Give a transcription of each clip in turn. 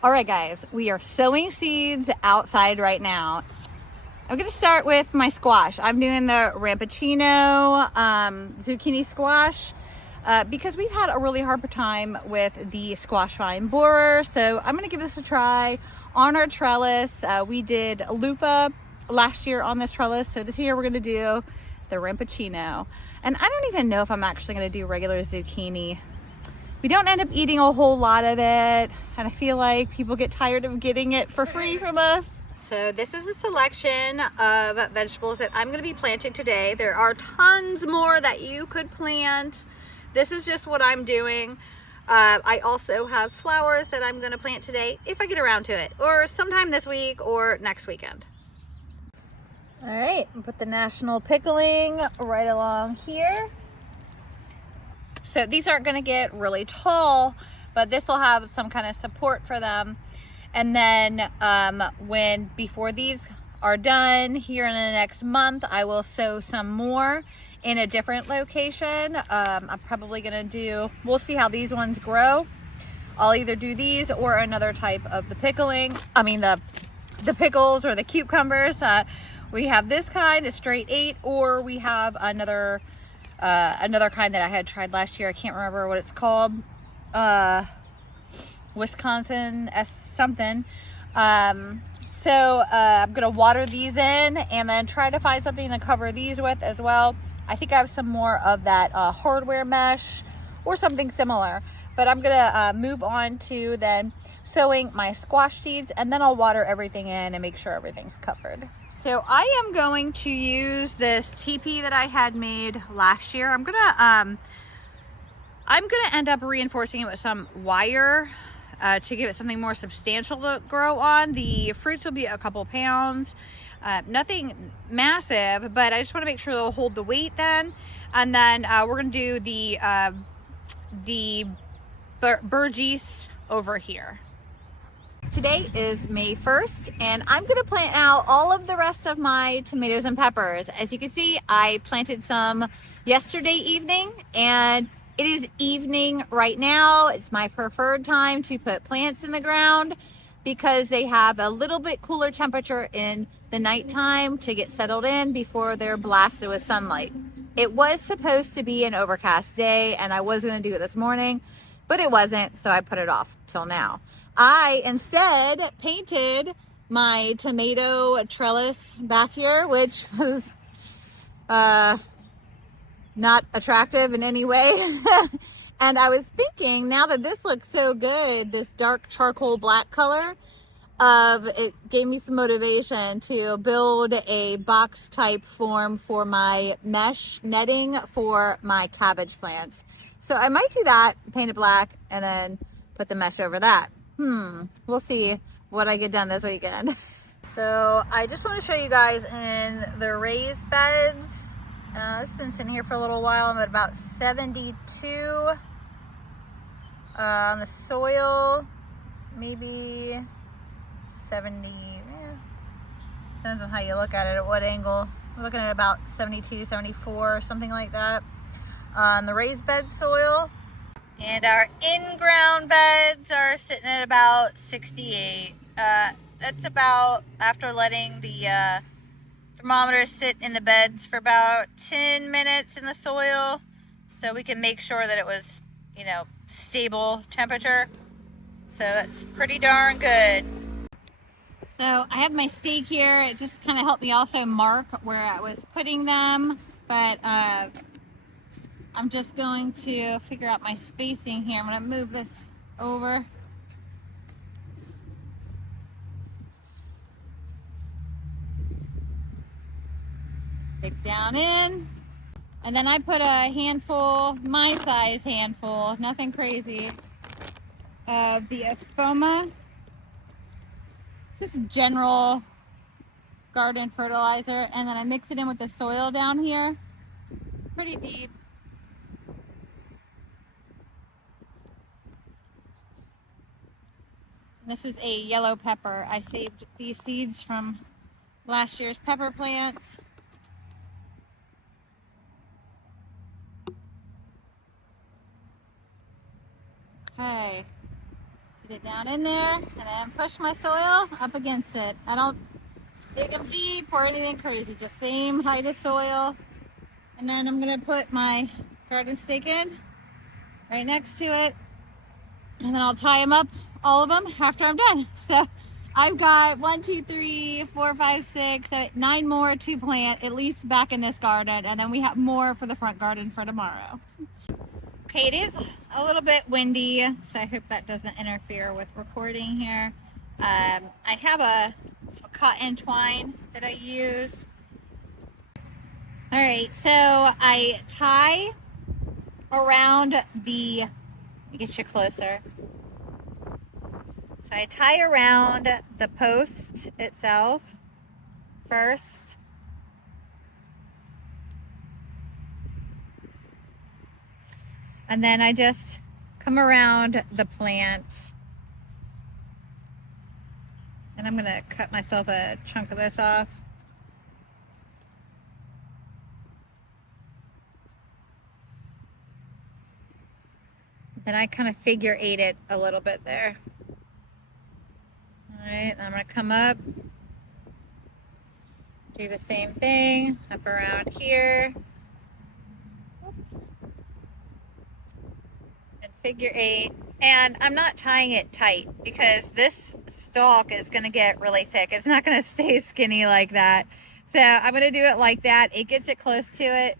All right, guys, we are sowing seeds outside right now. I'm going to start with my squash. I'm doing the Rampachino zucchini squash because we've had a really hard time with the squash vine borer. So I'm going to give this a try on our trellis. We did a lupa last year on this trellis. So this year we're going to do the Rampachino. And I don't even know if I'm actually going to do regular zucchini. We don't end up eating a whole lot of it, and I feel like people get tired of getting it for free from us. So this is a selection of vegetables that I'm going to be planting today. There are tons more that you could plant. This is just what I'm doing. I also have flowers that I'm going to plant today if I get around to it, or sometime this week or next weekend. All right, put the national pickling right along here. So these aren't going to get really tall, but this will have some kind of support for them. And then before these are done here in the next month, I will sow some more in a different location. I'm probably going to we'll see how these ones grow. I'll either do these or another type of the pickles or the cucumbers. We have this kind, a straight 8, or we have another kind that I had tried last year. I can't remember what it's called. Wisconsin something. So I'm gonna water these in and then try to find something to cover these with as well. I think I have some more of that hardware mesh or something similar, but I'm gonna move on to then sowing my squash seeds, and then I'll water everything in and make sure everything's covered. So I am going to use this teepee that I had made last year. I'm gonna end up reinforcing it with some wire to give it something more substantial to grow on. The fruits will be a couple pounds, nothing massive, but I just want to make sure they'll hold the weight then. And then we're gonna do the Burgess over here. Today is May 1st, and I'm going to plant out all of the rest of my tomatoes and peppers. As you can see, I planted some yesterday evening, and it is evening right now. It's my preferred time to put plants in the ground because they have a little bit cooler temperature in the nighttime to get settled in before they're blasted with sunlight. It was supposed to be an overcast day, and I was going to do it this morning, but it wasn't, so I put it off till now. I instead painted my tomato trellis back here, which was not attractive in any way. And I was thinking, now that this looks so good, this dark charcoal black color, it gave me some motivation to build a box type form for my mesh netting for my cabbage plants. So I might do that, paint it black, and then put the mesh over that. We'll see what I get done this weekend. So I just want to show you guys in the raised beds. It's been sitting here for a little while. I'm at about 72 on the soil, maybe 70. Depends on how you look at it, at what angle. We're looking at about 72, 74, something like that. On the raised bed soil. And our in-ground beds are sitting at about 68. That's about after letting the thermometer sit in the beds for about 10 minutes in the soil, so we can make sure that it was, stable temperature. So that's pretty darn good. So I have my stake here. It just kind of helped me also mark where I was putting them, but I'm just going to figure out my spacing here. I'm going to move this over. Dig down in. And then I put a handful, my size handful, nothing crazy, of the Espoma. Just general garden fertilizer. And then I mix it in with the soil down here. Pretty deep. This is a yellow pepper. I saved these seeds from last year's pepper plants. Okay, Get it down in there and then push my soil up against it. I don't dig them deep or anything crazy, just same height of soil. And then I'm gonna put my garden stake in right next to it. And then I'll tie them up, all of them, after I'm done. So I've got 1, 2, 3, 4, 5, 6, 7, 9 more to plant, at least back in this garden. And then we have more for the front garden for tomorrow. Okay, it is a little bit windy, so I hope that doesn't interfere with recording here. I have some cotton twine that I use. All right, so I tie around the, let me get you closer. So I tie around the post itself first. And then I just come around the plant. And I'm gonna cut myself a chunk of this off. Then I kind of figure eight it a little bit there. All right, I'm gonna come up, do the same thing up around here. And figure eight. And I'm not tying it tight because this stalk is gonna get really thick. It's not gonna stay skinny like that. So I'm gonna do it like that. It gets it close to it.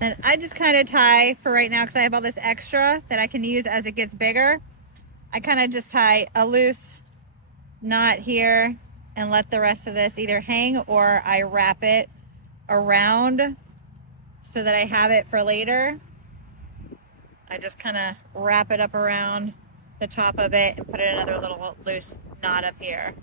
And I just kind of tie for right now because I have all this extra that I can use as it gets bigger. I kind of just tie a loose knot here and let the rest of this either hang or I wrap it around so that I have it for later. I just kind of wrap it up around the top of it and put another little loose knot up here.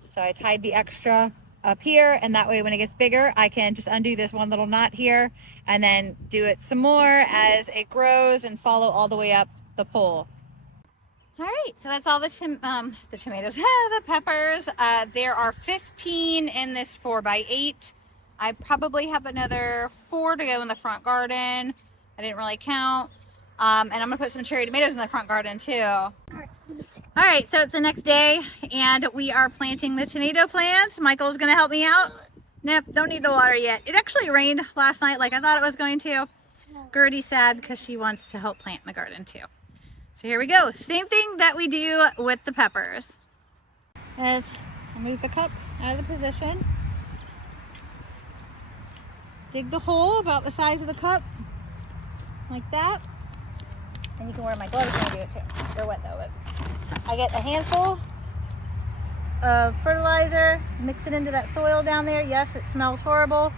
So I tied the extra up here, and that way when it gets bigger I can just undo this one little knot here and then do it some more as it grows and follow all the way up the pole. All right, so that's all the tomatoes, the peppers. There are 15 in this 4x8. I probably have another 4 to go in the front garden. I didn't really count. And I'm gonna put some cherry tomatoes in the front garden too. All right, so it's the next day and we are planting the tomato plants. Michael's gonna help me out. Nope, don't need the water yet. It actually rained last night like I thought it was going to. Gertie's sad because she wants to help plant in the garden too. So here we go. Same thing that we do with the peppers. As I move the cup out of the position. Dig the hole about the size of the cup, like that. And you can wear my gloves when I do it too. They're wet though, but I get a handful of fertilizer, mix it into that soil down there. Yes, it smells horrible.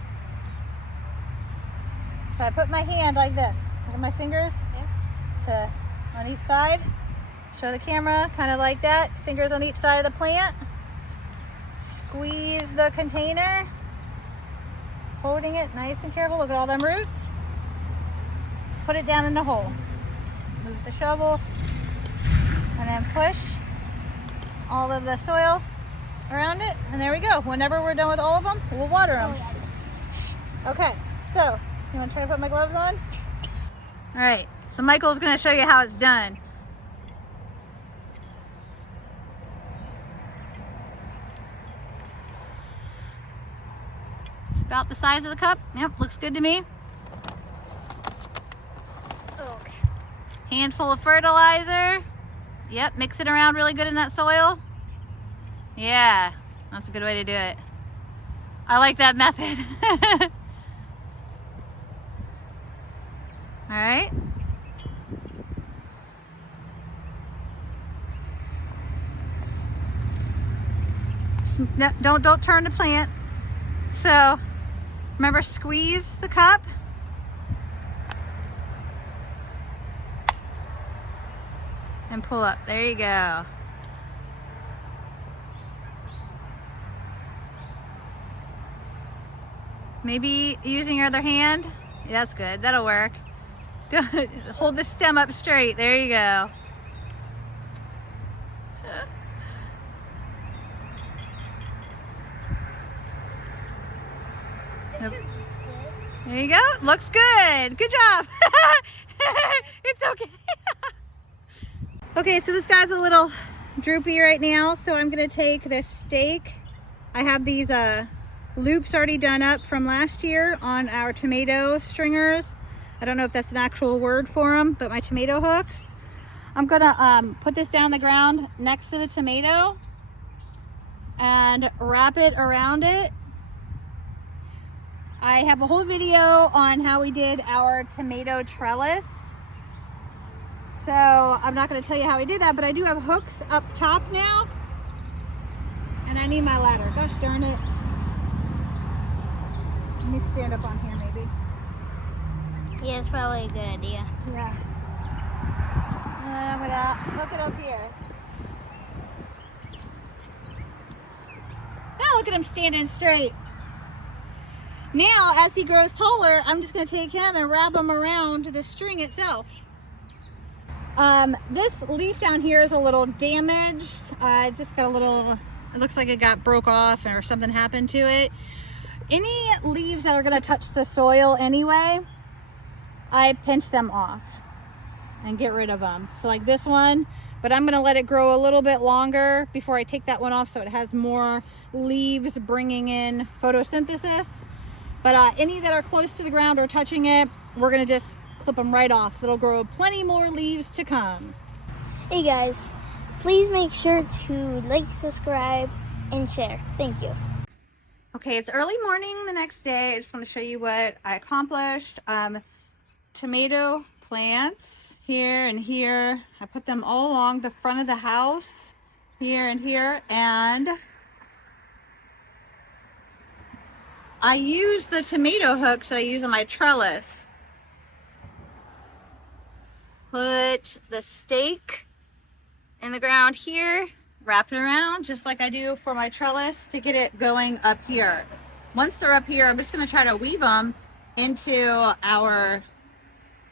So I put my hand like this. Look at my fingers on each side. Show the camera, kind of like that. Fingers on each side of the plant. Squeeze the container. Holding it nice and careful. Look at all them roots. Put it down in the hole. Move the shovel and then push all of the soil around it, and there we go. Whenever we're done with all of them, we'll water them. Okay, so you want to try to put my gloves on? All right, so Michael's going to show you how it's done. It's about the size of the cup. Yep, looks good to me. Handful of fertilizer. Yep, mix it around really good in that soil. Yeah, that's a good way to do it. I like that method. All right. No, don't turn the plant. So remember, squeeze the cup. And pull up. There you go. Maybe using your other hand. Yeah, that's good. That'll work. Hold the stem up straight. There you go. There you go. Looks good. Good job. It's okay. Okay, so this guy's a little droopy right now, so I'm gonna take this stake. I have these loops already done up from last year on our tomato stringers. I don't know if that's an actual word for them, but my tomato hooks. I'm gonna put this down the ground next to the tomato and wrap it around it. I have a whole video on how we did our tomato trellis. So I'm not gonna tell you how we did that, but I do have hooks up top now. And I need my ladder, gosh darn it. Let me stand up on here maybe. Yeah, it's probably a good idea. Yeah. And I'm gonna hook it up here. Now look at him standing straight. Now, as he grows taller, I'm just gonna take him and wrap him around the string itself. This leaf down here is a little damaged. It's just got a little, it looks like it got broke off or something happened to it. Any leaves that are gonna touch the soil anyway, I pinch them off and get rid of them. So like this one, but I'm gonna let it grow a little bit longer before I take that one off so it has more leaves bringing in photosynthesis. But any that are close to the ground or touching it, we're gonna just clip them right off. It'll grow plenty more leaves to come. Hey guys, please make sure to like, subscribe, and share. Thank you. Okay, it's early morning the next day. I just want to show you what I accomplished. Tomato plants here and here. I put them all along the front of the house, here and here, and I use the tomato hooks that I use on my trellis. Put the stake in the ground here, wrap it around just like I do for my trellis to get it going up here. Once they're up here, I'm just going to try to weave them into our,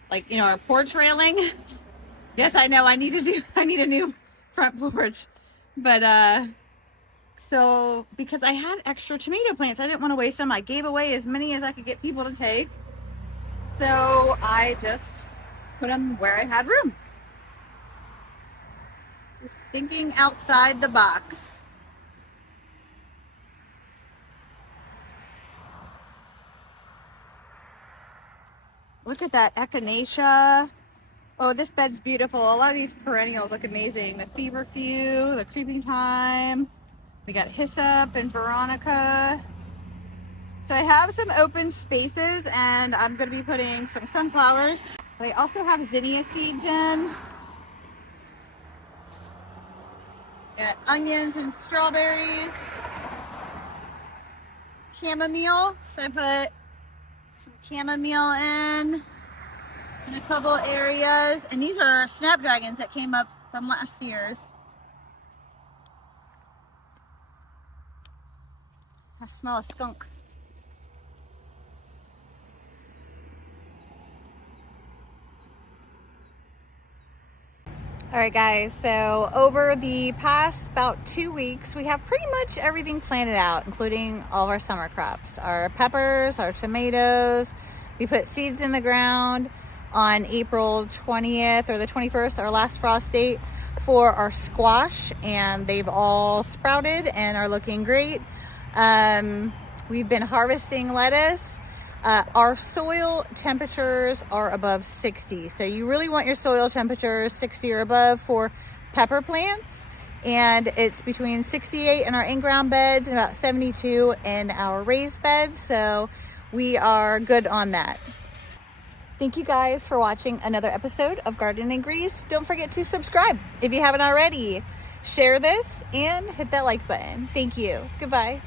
like, you know, our porch railing. Yes, I know I need a new front porch. But so because I had extra tomato plants, I didn't want to waste them. I gave away as many as I could get people to take. So I just put them where I had room. Just thinking outside the box. Look at that echinacea. Oh, this bed's beautiful. A lot of these perennials look amazing. The feverfew, the creeping thyme. We got hyssop and veronica. So I have some open spaces and I'm going to be putting some sunflowers. But I also have zinnia seeds in. Got onions and strawberries. Chamomile. So I put some chamomile in a couple areas. And these are snapdragons that came up from last year's. I smell a skunk. All right guys, so over the past about 2 weeks, we have pretty much everything planted out, including all of our summer crops, our peppers, our tomatoes. We put seeds in the ground on April 20th or the 21st, our last frost date, for our squash, and they've all sprouted and are looking great. We've been harvesting lettuce. Our soil temperatures are above 60. So you really want your soil temperatures 60 or above for pepper plants. And it's between 68 in our in-ground beds and about 72 in our raised beds. So we are good on that. Thank you guys for watching another episode of Garden and Grease. Don't forget to subscribe if you haven't already. Share this and hit that like button. Thank you. Goodbye.